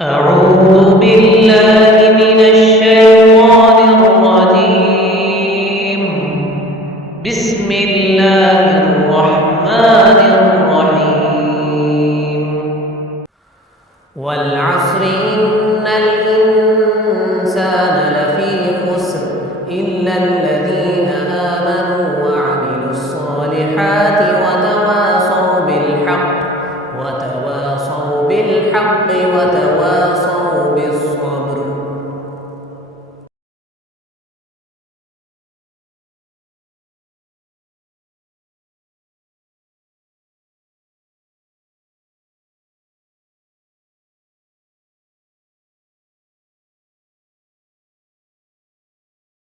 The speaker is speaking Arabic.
أعوذ بالله من الشيطان الرجيم. بسم الله الرحمن الرحيم. والعصر إن الإنسان لفي خسر إلا الذين آمنوا وعملوا الصالحات وتواصوا بالحق وتواصوا